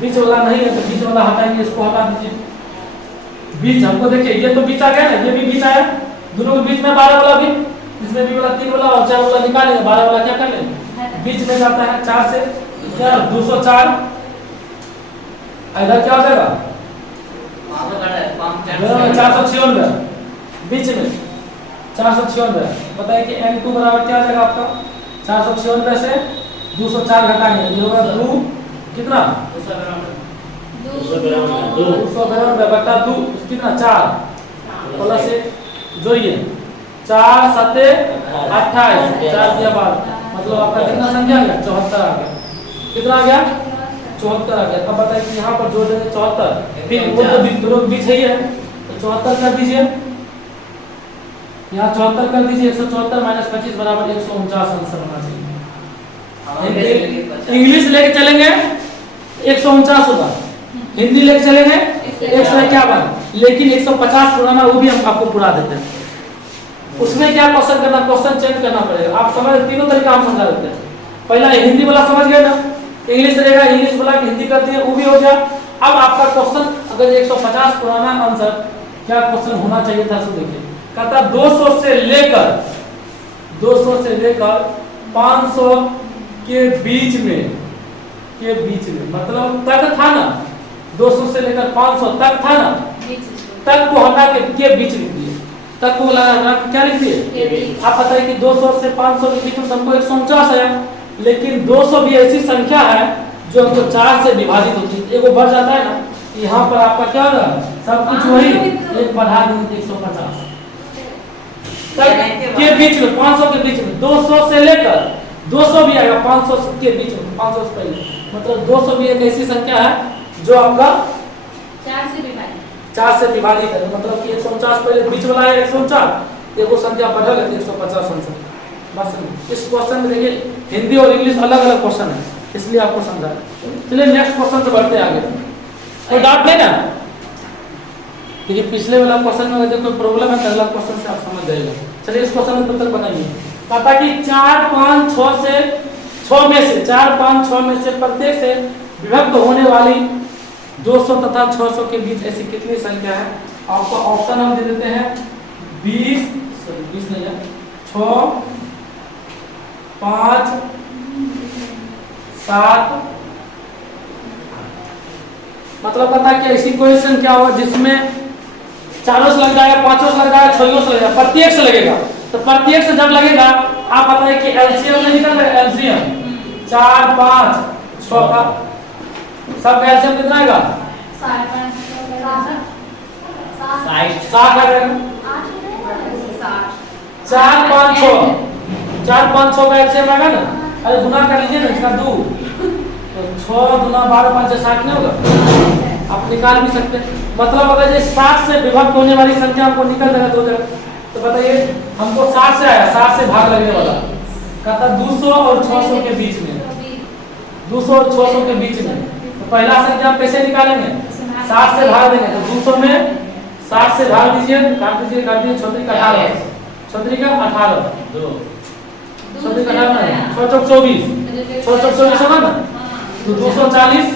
बीच वाला नहीं है तो बीच वाला हटाएंगे, इसको हटा दीजिए। बीच हमको देखिए ये तो बीच आ गया ना, ये भी बीच आया, दोनों के बीच में 12 वाला भी, इसमें भी वाला 3 वाला और 4 वाला निकालेंगे, 12 वाला क्या कर लेंगे बीच में जाता है 4 से क्या 204, इधर क्या हो जाएगा 496 बीच में 496। बताइए कि n2 बराबर क्या आ जाएगा आपका 496 से 204 घटाएंगे, ये होगा 2 कितना 292 बटा 2 कितना 4 प्लस से जोड़िए 4 7 28 4 दिया 12, मतलब आपका कितना संख्या आ गया 74 आ गया। कितना आ गया 74 आ गया। अब बताइए कि यहाँ पर जोड़ देंगे 74, फिर वो तो दोनों बीच है ही है तो 74 कर दीजिए, यहाँ 74 कर दीजिए, 174 माइनस 25 बराबर 149 आंसर होना चाहिए। इंग्लिश लेके चलेंगे 149 होगा, हिंदी लेके चलेंगे 151, लेकिन 150 पुराना वो भी हम आपको पूरा देते हैं। उसमें क्या क्वेश्चन करना, क्वेश्चन चेंज करना पड़ेगा। आप समझ, तीनों तरीका हम समझा देते हैं। पहला हिंदी वाला समझ गए ना, इंग्लिश रहेगा, इंग्लिश वाला हिंदी कर दिए वो भी हो गया। अब आपका क्वेश्चन अगर 150 पुराना आंसर क्या क्वेश्चन होना चाहिए था, सो देखिए कहता 200 से लेकर 500 के बीच में मतलब तक था ना, 200 से लेकर 500 तक था ना, तक को हटा के बीच लिख दिए, तक को लगा क्या लिख दिए। आप बताइए कि 200 से 500 के बीच में हमको 149 आया, लेकिन 200 भी ऐसी संख्या है जो हमको 4 से विभाजित होती है, एगो बढ़ जाता है ना, यहाँ पर आपका क्या होगा, सब कुछ वही, एक बढ़ा देंगे 150 तक के बीच में, 500 के बीच में, 200 से लेकर 200 भी आएगा 500 के बीच में, 500 से पहले, मतलब 200 भी एक ऐसी संख्या है जो आपका 4 से विभाजित है, मतलब कि 149 पहले बीच वाला है 149, एगो संख्या बढ़ल है 150 संख्या। बस इस क्वेश्चन में देखिए हिंदी और इंग्लिश अलग अलग क्वेश्चन है, इसलिए आपको समझा। चलिए नेक्स्ट क्वेश्चन से बढ़ते हैं आगे। कोई डाउट नहीं ना, क्योंकि पिछले वाला क्वेश्चन में अगर कोई प्रॉब्लम है तो अगला क्वेश्चन से आप समझ जाएगा। चलिए इस क्वेश्चन में उत्तर बनाइए। कहता कि 4, 5, 6 से 6 में से 4, 5, 6 में से प्रत्येक से विभक्त होने वाली 200 तथा 600 के बीच ऐसी कितनी संख्या है। आपको ऑप्शन हम दे देते हैं 20 नहीं है, 6, 5, 7, मतलब पता कि ऐसी कोई संख्या हो जिसमें 4 से लग जाएगा, 5 से लग जाएगा, 6 से लगेगा, प्रत्येक से लगेगा। तो प्रत्येक से जब लगेगा आप बताइए कि एलसीएम नहीं निकल रहा है, एलसीएम 4, 5, 6 का सब एलसीएम कितना आएगा, 60 आएगा। 4, 5, 6 4, 5, 6 का एलसीएम आएगा ना, अरे गुना कर लीजिए ना इसका 2, तो 6 गुना 12, 5 60 नहीं होगा, आप निकाल भी सकते हैं। मतलब अगर ये 60 से विभक्त होने वाली संख्या हमको निकल जाएगा 2 जगह, तो बताइए हमको 60 से आया, 60 से भाग लगने वाला, कहता 200 और 600 के बीच में, 200 और 600 के बीच में, तो पहला संख्या हम कैसे निकालेंगे, 60 से भाग देंगे, तो 200 में 60 से भाग दीजिए, काट दीजिए, 6 का 18, 6 का 18, 6 का 18, 6 चौक 24, 6 चौक 24 होगा ना, तो 240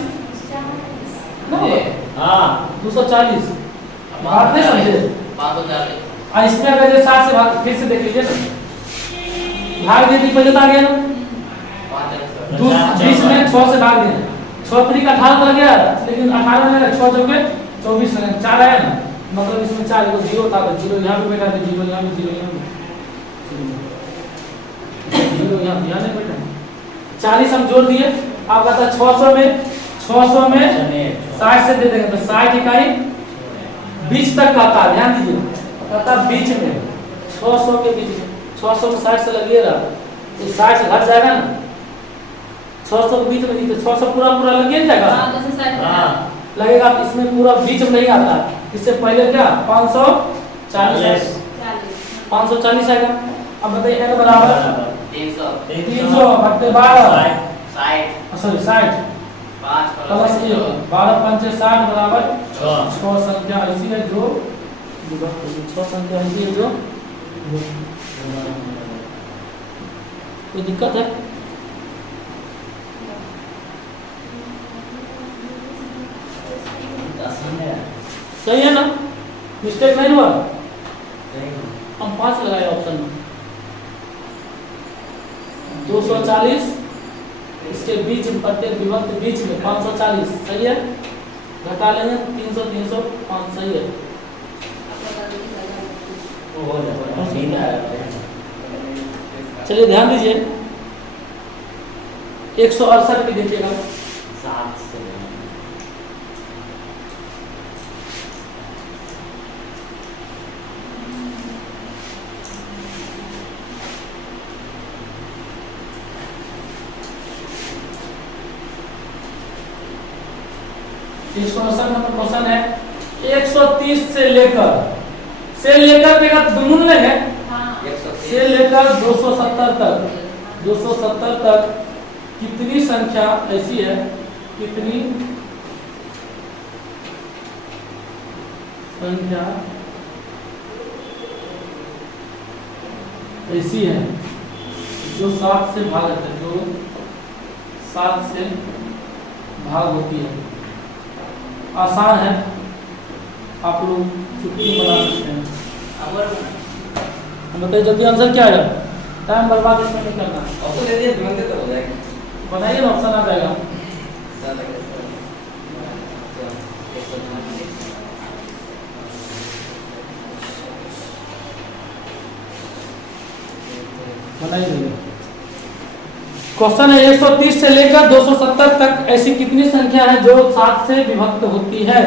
हाँ 240 बात नहीं समझे, 540। इसमें अगर ये 60 से भाग, फिर से देख लीजिए ना, भाग दे दी पहले आ गया ना, 20 में 6 से भाग दिया, 6 3 का 18 लग गया, लेकिन 18 में 6 चौके 24 लगे, 4 आया ना, मतलब इसमें 4 को 0 था, तो 0 यहाँ पे बैठा था, 0 यहाँ पे, 0 यहाँ पे, 0 यहाँ नहीं बैठा, 40 हम जोड़ दिए। आप कहता 600 में 60 से दे देंगे, तो 60 इकाई बीच तक का था, ध्यान दीजिए, कहता बीच में 600 के बीच में, 600 में 60 से लगिएगा तो 60 से घट जाएगा ना, 600 के बीच में, तो 600 पूरा लग जाएगा, लगेगा, इसमें पूरा बीच में नहीं आता, इससे पहले क्या 540 आएगा। अब बताइए n बराबर 300 बटे 12 सॉरी 60 प्लस 12 5 60 बराबर 6 संख्या ऐसी है जो 6 संख्या ऐसी है जो, कोई दिक्कत है, सही है ना, मिस्टेक नहीं हुआ, हम 5 लगाए ऑप्शन में, 240 इसके बीच में, प्रत्येक विभक्त बीच में 540 सही है, घटा लेंगे 300 300 5 सही है। चलिए ध्यान दीजिए 168 भी देखिएगा, 7 से इस क्वेश्चन में क्वेश्चन है 130 से लेकर के दुनून नहीं है, से लेकर 270 तक कितनी संख्या ऐसी है, कितनी संख्या ऐसी है जो 7 से भाग होती है, जो 7 से भाग होती है। आसान है, आप लोग चुटकी बना सकते हैं। बताइए जल्दी आंसर क्या है, टाइम बर्बाद इसमें नहीं करना, ऑप्शन दे दिए तुरंत तो हो जाएगा, बनाइए ना, ऑप्शन आ जाएगा। बनाइए। क्वेश्चन है 130 से लेकर 270 तक ऐसी कितनी संख्या है जो 7 से विभक्त होती है?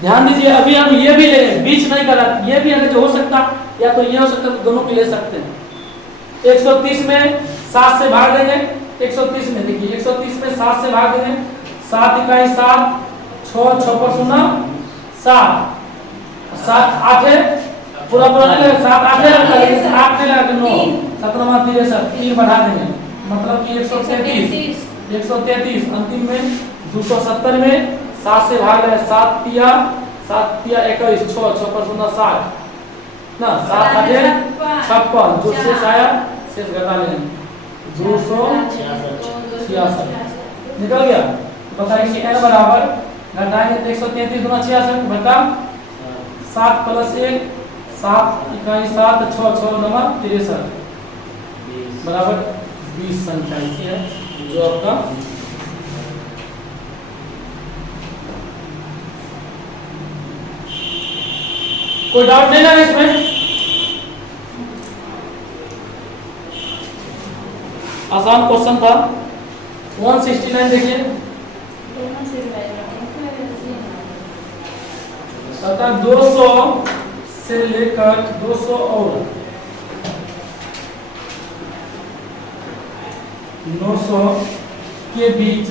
ध्यान दीजिए, अभी हम ये भी ले बीच नहीं करा, ये भी अगर जो हो सकता या तो ये हो सकता तो दोनों को ले सकते हैं। 130 में 7 से भाग देंगे, 130 में देखिए 130 में 7 से भाग देंगे, 7 इकाई 7, 6 6 पर 0 7 7 8 है पूरा पूरा नहीं लगेगा, 7 8 लगता है लेकिन 8 नहीं लगेगा 9 7 9 63 3 बढ़ा देंगे मतलब कि 133 अंतिम में 270 में 7 से भाग रहे 7 तिया 21 6 6 पर 0 60 ना 7 8 56 जो शेष आया शेष घटा लेंगे 266 निकल गया। बताइए कि n बराबर घटाएंगे तो 133 गुना 66 बटा 7 प्लस 1 7 इकाई 7 6 6 नंबर 63 बराबर 20 संख्या ऐसी है जो आपका कोई डाउट नहीं लगा इसमें? आसान क्वेश्चन था। 169 देखिए अर्थात 200 से लेकर 200 और 900 के बीच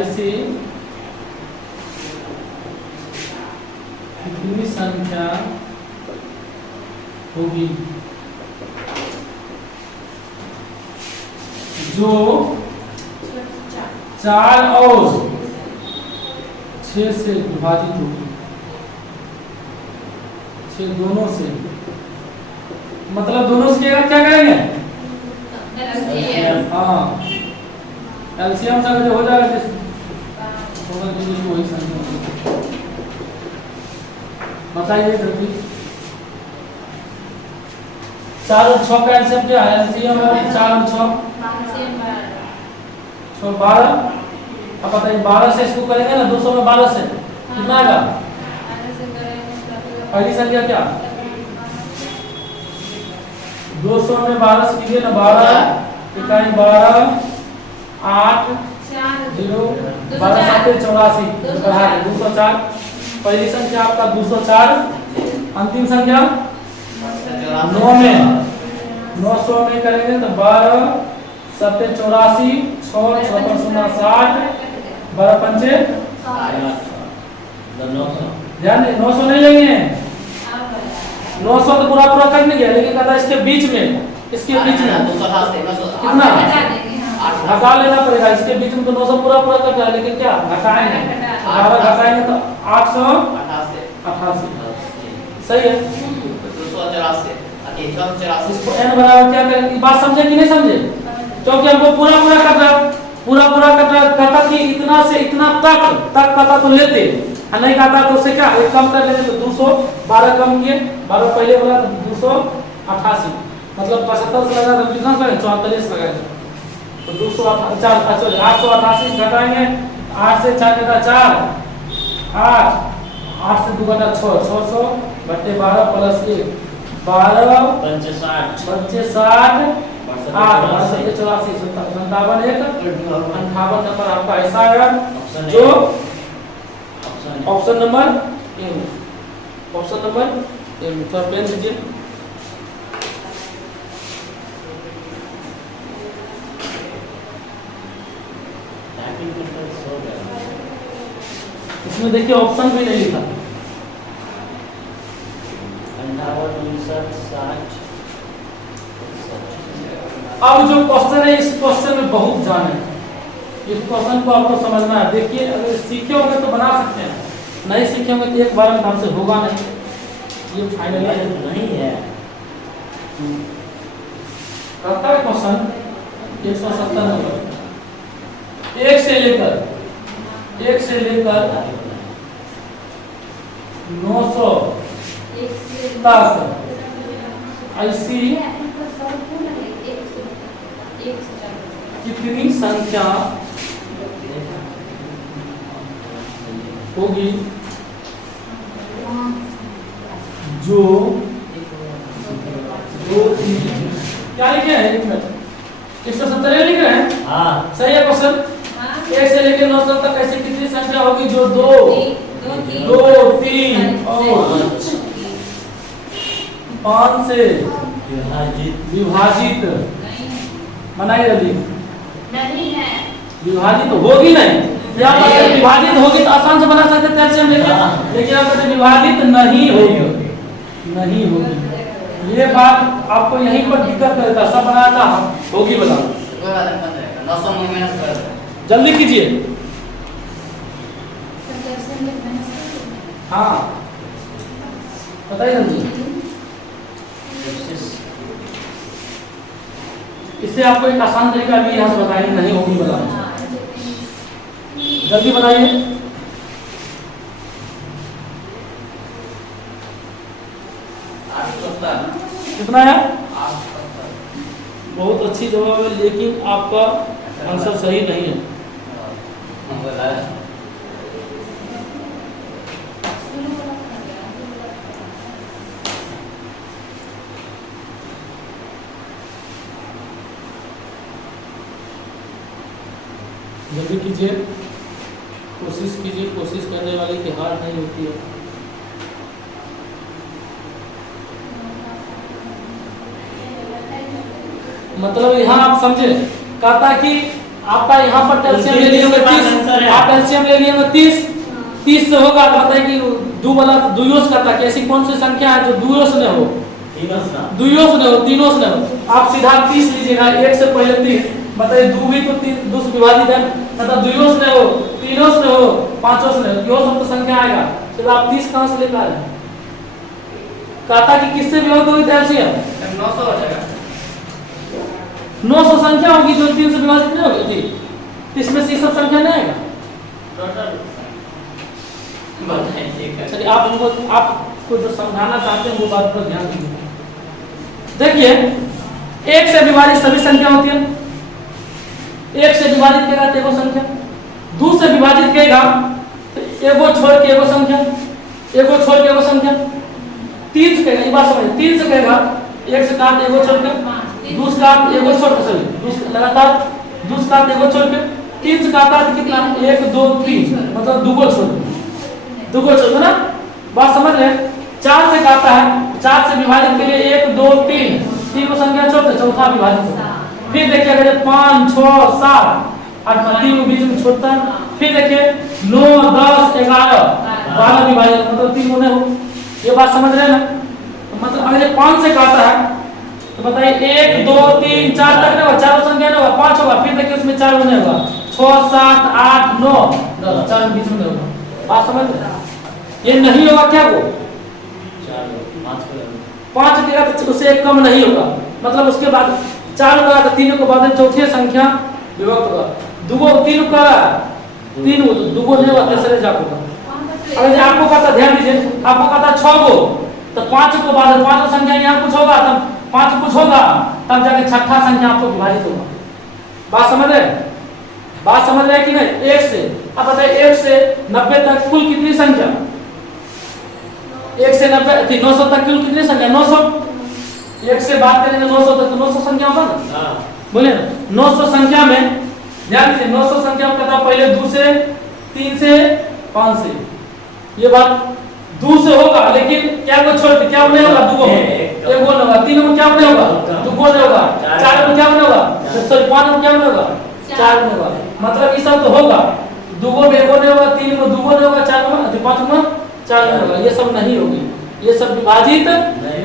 ऐसी कितनी संख्या होगी जो 4 और 6 से विभाजित होगी? 6 दोनों से मतलब दोनों से क्या करेंगे? हाँ एलसीएम से जो हो जाएगा वही संख्या बताइए जल्दी। 4 और 6 का एलसीएम क्या है? एलसीएम 4 और 6 12। अब बताइए 12 से इसको करेंगे ना 200 में 12 से कितना आएगा? पहली संख्या क्या? 200 में 12 से कीजिए ना 12 इकाई 12 8 0 12 7 84 बढ़ा के 204। पहली संख्या आपका 204, अंतिम संख्या 9 में 900 में करेंगे तो 12 7 84 6 6 पर 0 60 12 पंचे ध्यान 900 नहीं लेंगे 900 तो पूरा पूरा कर नहीं गया लेकिन कहता इसके बीच में कितना घटा लेना पड़ेगा। इसके बीच में तो 900 पूरा पूरा कट रहा है लेकिन क्या घटाएंगे 12 घटाएंगे तो 888 सही है। 284 इसको n बराबर क्या करेंगे? बात समझे कि नहीं समझे? क्योंकि हमको पूरा पूरा कहता कि इतना से इतना तक कहता तो लेते नहीं कहता तो उससे क्या एक कम कर लेते तो 212 कम किए 12 पहले बोला तो 288 मतलब 75 से लगा तो कितना करें 44 लगाए तो 888 घटाएंगे 8 से 4 घटा 4 8 से 2 घटा 6 600 बटे 12 प्लस 1 12 पंचे 60 8 84 57 58 नंबर आपका ऐसा आएगा जो ऑप्शन नंबर ए थोड़ा पेन दीजिए। इसमें देखिए ऑप्शन भी नहीं लिखा 58 अब जो क्वेश्चन है इस क्वेश्चन में बहुत जान है। इस क्वेश्चन को आपको समझना है। देखिए अगर सीखे होंगे तो बना सकते हैं, नहीं सीखे होंगे तो एक बार में हमसे होगा नहीं। ये फाइनल नहीं है। रहता है क्वेश्चन 170 नंबर 1 से लेकर 900 तक ऐसी कितनी संख्या होगी जो जो 2 3 क्या लिखे हैं? 1 मिनट 170 लिख रहे हैं। हाँ सही है क्वेश्चन। 1 से लेकर 900 तक ऐसी कितनी संख्या होगी जो 2 2 3 और 5 से विभाजित बनाई रही नहीं है। विभाजित होगी नहीं। यहाँ पर अगर विभाजित होगी तो आसान से बना सकते थे कैल्शियम लेके, लेकिन यहाँ पर विभाजित नहीं होगी, नहीं होगी। ये बात आपको यहीं पर दिक्कत करता, सब बनाया था होगी बताओ। कोई बात नहीं, बन जाएगा 900 में माइनस कर दो। जल्दी कीजिए। हाँ बताइए जल्दी। इससे आपको एक आसान तरीका भी यहाँ से बताएंगे, नहीं होगी बताओ। जल्दी बताइए। कितना है? बहुत अच्छी जवाब है, लेकिन आपका आंसर सही नहीं है। जल्दी कीजिए, कोशिश कीजिए, कोशिश करने वाले की हार नहीं होती है। मतलब यहाँ आप समझे, कहता कि आपका यहाँ पर कैल्शियम ले लिए 30, आप कैल्शियम ले लिए 30 से होगा तो बताइए कि दो वाला दुयोस करता कि ऐसी कौन सी संख्या है जो दुयोस न हो, दुयोस न हो, तीनों न हो। आप सीधा 30 लीजिएगा, 1 से पहले 30, बताइए 2 भी तो 2 से विभाजित है, मतलब दुयोस न हो, तीनों न हो, पांचों न हो, यो सब तो संख्या आएगा। तो आप 30 कहां से लेकर आए? कहता कि किससे विभाजित होगी कैल्शियम? 900 हो जाएगा। 900 संख्या होगी जो 3 से विभाजित नहीं होगी थी, इसमें से सब संख्या नहीं आएगा। चलिए आपको जो समझाना चाहते हैं वो बात पर ध्यान दीजिए। देखिए 1 से विभाजित सभी संख्या होती है, 1 से विभाजित करेगा तो एगो संख्या, 2 से विभाजित करेगा तो एगो छोड़ के एगो संख्या, एगो छोड़ के एगो संख्या, 3 से करेगा, ये बात समझिए, 3 से करेगा 1 से काट एगो छोड़ के, 2 से काट एगो छोड़ के, सॉरी लगातार 2 से काट एगो छोड़ के, 3 से काटा तो कितना 1 2 3, मतलब 2 को छोड़, 2 को छोड़ ना, बात समझ रहे। 4 से काटा है, 4 से विभाजित के लिए 1 2 3 को संख्या छोड़ते, चौथा विभाजित होता है। फिर देखिए अगर 5 6 7 8 3 को बीच में छोड़ता है, फिर देखिए 9 10 11 12 विभाजित, मतलब 3 गुने हो। ये बात समझ रहे हैं ना? मतलब अगर 5 से काटा है तो बताइए 1 2 3 4 तक नहीं होगा, चारों संख्या नहीं होगा, 5 होगा, फिर देखिए उसमें 4 गुने होगा, 6 7 8 9 10, 4 बीच में होगा। बात समझ रहे? ये नहीं होगा क्या वो 5 के बाद उससे एक कम नहीं होगा, मतलब उसके बाद 4 होगा तो 3 को बाद चौथी संख्या विभक्त होगा। 2 3 का 3 हो तो 2 नहीं होगा, तीसरे जाप होगा। अगर आपको कहता ध्यान दीजिए, आपको कहता 6 को तो 5 को बाद 5 संख्या यहाँ कुछ होगा, तब 5 कुछ होगा, तब जाके छठा संख्या आपको विभाजित होगा। बात समझ रहे? बात समझ रहे कि नहीं? 1 से अब बताइए 1 से 90 तक कुल कितनी संख्या? 1 से 90 900 तक कुल कितनी संख्या? 900। 1 से बात करेंगे 900 तक तो 900 संख्या होगा ना? हाँ बोलिए ना। 900 संख्या में ध्यान दीजिए, 900 संख्या में कहता पहले 2 से 3 से 5 से, ये बात 2 से होगा, लेकिन क्या को छोड़ के क्या नहीं होगा? 2 को एक को होगा, 3 को क्या नहीं होगा? 2 को नहीं होगा, 4 को क्या नहीं होगा? सॉरी 5 को क्या नहीं होगा? 4 नहीं होगा, मतलब ये सब तो होगा। 2 को एक को नहीं होगा, 3 को 2 को नहीं होगा, 4 को 5 को 4 नहीं होगा, ये सब नहीं होगी, ये सब विभाजित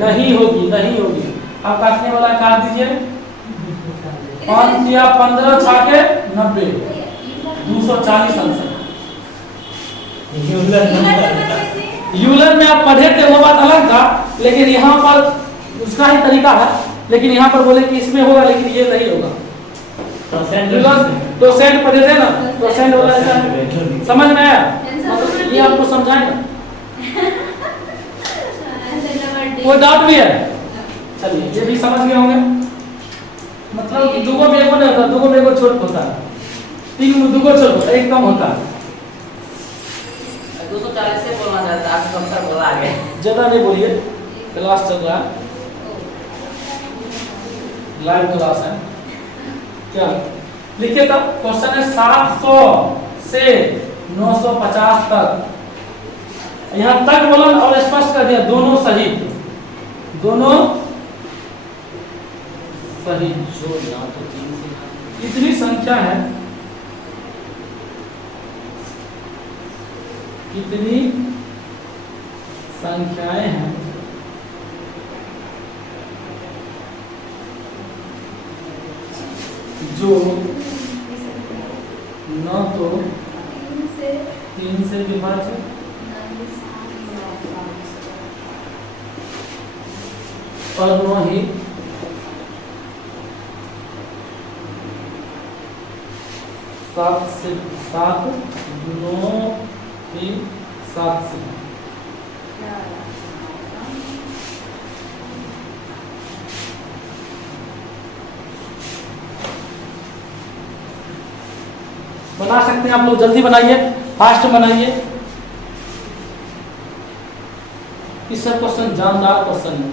नहीं होगी, नहीं होगी। अब काटने वाला काट दीजिए, 5 या 15 6 90 240 आंसर। यूलर में आप पढ़े थे वो बात अलग था, लेकिन यहाँ पर उसका ही तरीका है, लेकिन यहाँ पर बोले कि इसमें होगा लेकिन ये नहीं होगा। परसेंट पढ़े थे ना, परसेंट वाला समझ में आया? मतलब ये आपको समझाएगा। कोई डाउट भी है? चलिए ये भी समझ गए होंगे, मतलब 2 को बेगो नहीं होता, 2 को बेगो छोड़ होता है, 3 को 2 को छोड़ होता है, एक कम होता है। 240 से बोलना चाहता है, आप कम तक बोला आगे। ज्यादा नहीं बोलिए, क्लास चल रहा है, लाइव क्लास है। क्या लिखिए तब क्वेश्चन है 700 से 950 तक। यहाँ तक बोला और स्पष्ट कर दिया दोनों सही, दोनों सही। जो ना तो 3 से इतनी संख्या है, कितनी संख्याएं हैं जो न तो 3 से विभाजित और न ही 7 से 7 9 ही 7 से। बना सकते हैं आप लोग, जल्दी बनाइए, फास्ट बनाइए। इससे क्वेश्चन जानदार क्वेश्चन है,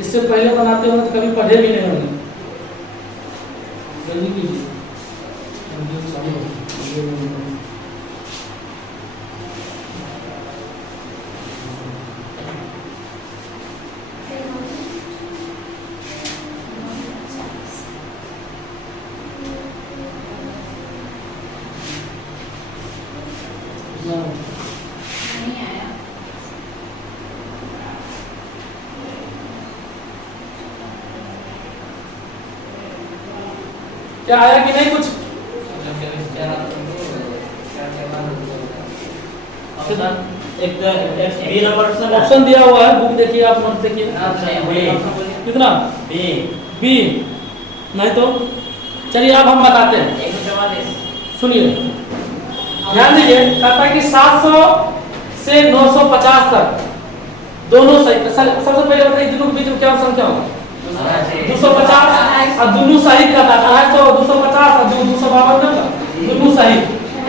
इससे पहले बनाते होंगे तो कभी पढ़े भी नहीं होंगे। जल्दी कीजिए। नहीं आया। क्या आया कि नहीं कुछ? एक बी नंबर ऑप्शन दिया हुआ है, बुक देखिए, आप नोट देखिए। कितना? बी नहीं तो चलिए अब हम बताते हैं। 144 सुनिए, ध्यान दीजिए, कहता है कि 700 से 950 तक दोनों सही। सबसे पहले बताइए दोनों के बीच में क्या संख्या होगा? 250 और दोनों सही का था 250 250 और 252 दोनों सही।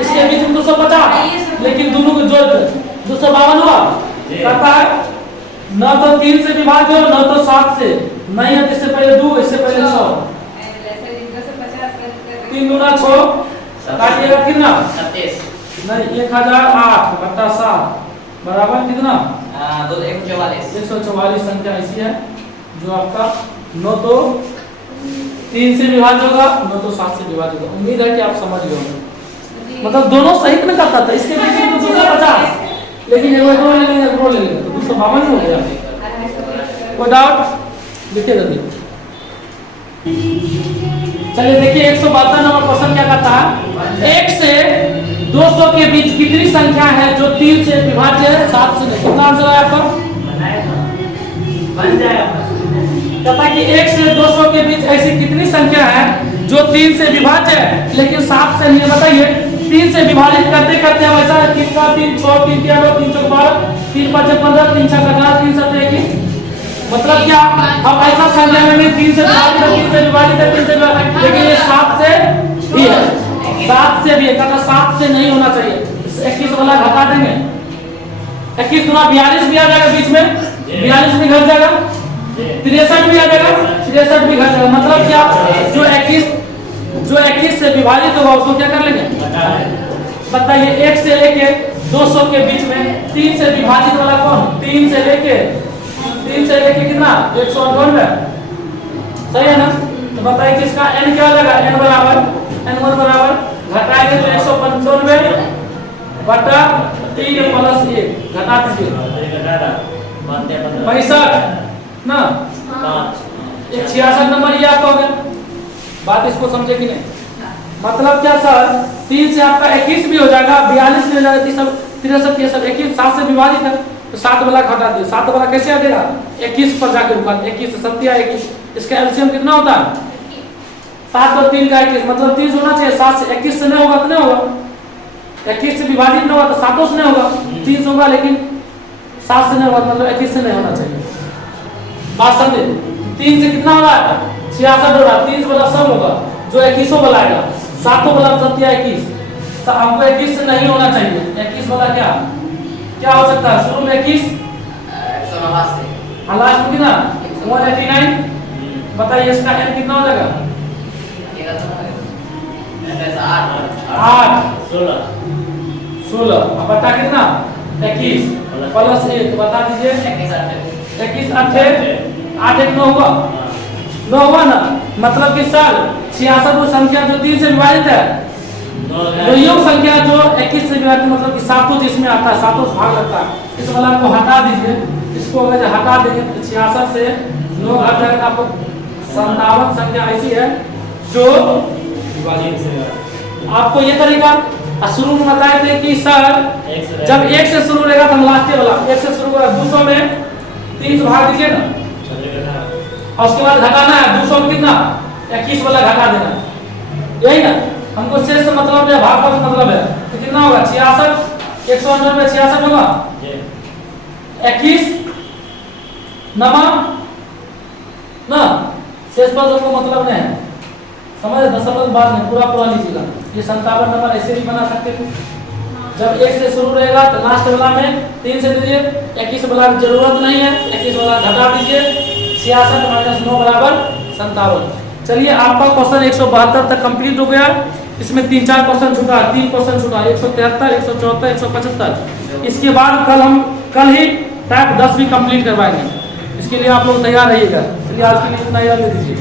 इसके बीच में 250, लेकिन दोनों को जोड़ कर 252 हुआ। कहता है न तो 3 से विभाज्य हो न तो 7 से, नहीं है इससे पहले 2 इससे पहले 6। 3 दूना 6, काटिएगा कितना? 27 नहीं 1008 बटा 7 बराबर कितना? 144 संख्या ऐसी है जो आपका न तो 3 से विभाज्य होगा न तो 7 से विभाज्य होगा। उम्मीद है कि आप समझ गए होंगे। मतलब दोनों सही में करता था, इसके बीच में 250, लेकिन एक बार ले लेंगे तो 252 हो गया। कोई डाउट? लिखिए जल्दी। चलिए देखिए 172 नंबर क्वेश्चन क्या कहता है? 1 से 200 के बीच कितनी संख्या है जो 3 से विभाज्य है 7 से नहीं? कितना आंसर है आपका? बन जाएगा। कहता है कि 1 से 200 के बीच ऐसी कितनी संख्या है जो 3 से विभाज्य है लेकिन 7 से नहीं? बताइए। 3 से विभाजित करते करते हम ऐसा 3 का 3 6 3 3 3 4 12 3 5 15 3 6 18 3 7 21, मतलब क्या हम ऐसा संख्या में 3 से विभाजित है 3 से विभाजित है 3 से विभाजित, लेकिन ये 7 से भी है, 7 से भी है। कहता 7 से नहीं होना चाहिए। 21 वाला घटा देंगे, 21 गुना 42 भी आ जाएगा, बीच में 42 भी घट जाएगा, 63 भी आ जाएगा, 63 भी घट जाएगा। मतलब क्या जो 21 से विभाजित होगा उसको क्या कर लेंगे? बताइए 1 से लेके 200 के बीच में 3 से विभाजित वाला कौन? 3 से लेके कितना? 198, सही है ना? तो बताइए किसका n क्या हो जाएगा? n बराबर n1 बराबर घटाएंगे तो 195 बटा 3 प्लस 1 घटा दीजिए 65 ना 66 नंबर ये आपका हो गया। बात इसको समझे कि नहीं? मतलब क्या सर, 3 से आपका 21 भी हो जाएगा, 42 भी हो जाएगा, 63 ये सब 21 7 से विभाजित है तो 7 वाला घटा दिए। 7 वाला कैसे आ जाएगा? 21 पर जाकर रुका, 21 से 7 21, इसका एलसीएम कितना होता है? 7 और 3 का 21, मतलब 30 होना चाहिए। 7 से 21 से नहीं होगा तो नहीं होगा, 21 से विभाजित नहीं होगा तो 7 से नहीं होगा, 30 होगा, लेकिन 7 से नहीं होगा, मतलब 21 से नहीं होना चाहिए। बात समझे? 3 से कितना होगा? 66 होगा, 3 वाला सम होगा जो 21 वाला आएगा, 7 वाला 7 या 21, हमको 21 से नहीं होना चाहिए। 21 वाला क्या हो सकता है? शुरू में 21 हाँ लास्ट में कितना 189। बताइए इसका n कितना हो जाएगा? 8 16। अब बता कितना 21 प्लस 1 बता दीजिए 21 8 8 1 9 हुआ 9 हुआ ना। मतलब कि सर 66 वो संख्या जो 3 से विभाजित है तो योग संख्या जो 21 से विभाजित मतलब कि सातों जिसमें आता है सातों से भाग लगता है। इस वाला को हटा दीजिए। इसको अगर हटा देंगे तो 66 से 9 हट जाएगा। आपको 57 संख्या ऐसी है जो आपको ये तरीका शुरू में बताए थे कि सर जब 1 से शुरू रहेगा तो हम लास्ट वाला 1 से शुरू होगा 200 में 3 से भाग दीजिए ना और उसके बाद घटाना है 200 में कितना 21 वाला घटा देना। यही ना हमको शेष से मतलब है भाग से मतलब है तो कितना होगा 66 190 में 66 होगा 21 नमा ना शेष पद को मतलब नहीं है समझ दशमलव बाद में पूरा लीजिएगा। ये 57 नंबर ऐसे भी बना सकते थे। जब 1 से शुरू रहेगा तो लास्ट वाला में 3 से दीजिए 21 वाला की जरूरत नहीं है 21 वाला घटा दीजिए 66 माइनस 9 बराबर 57। चलिए आपका क्वेश्चन 172 तक कंप्लीट हो गया। इसमें 3-4 क्वेश्चन छूटा 3 क्वेश्चन छूटा 173 174 175। इसके बाद कल ही टाइप 10 भी कंप्लीट करवाएंगे। इसके लिए आप लोग तैयार रहिएगा। चलिए आज के लिए इतना याद ले दीजिए।